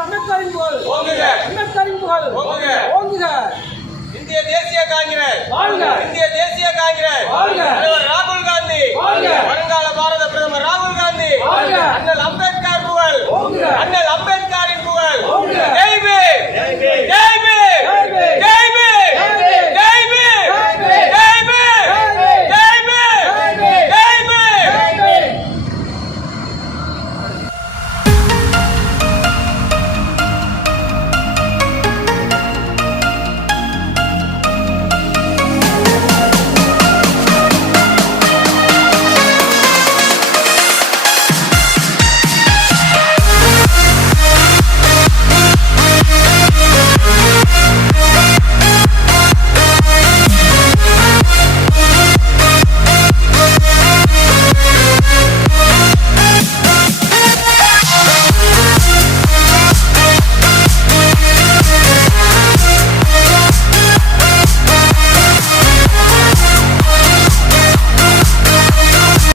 Doctor அம்பேத்கரின் புகழ் ஓங்குக. அம்பேத்கரின் புகழ் ஓங்குக. ஓங்குக. இந்திய தேசிய காங்கிரஸ் வாழ்க. இந்திய தேசிய காங்கிரஸ் வாழ்க. தலைவர் ராகுல் காந்தி வாழ்க. வருங்கால பாரத பிரதமர் ராகுல் காந்தி வாழ்க. அண்ணல் அம்பேத்கர் புகழ் ஓங்குக. அண்ணல்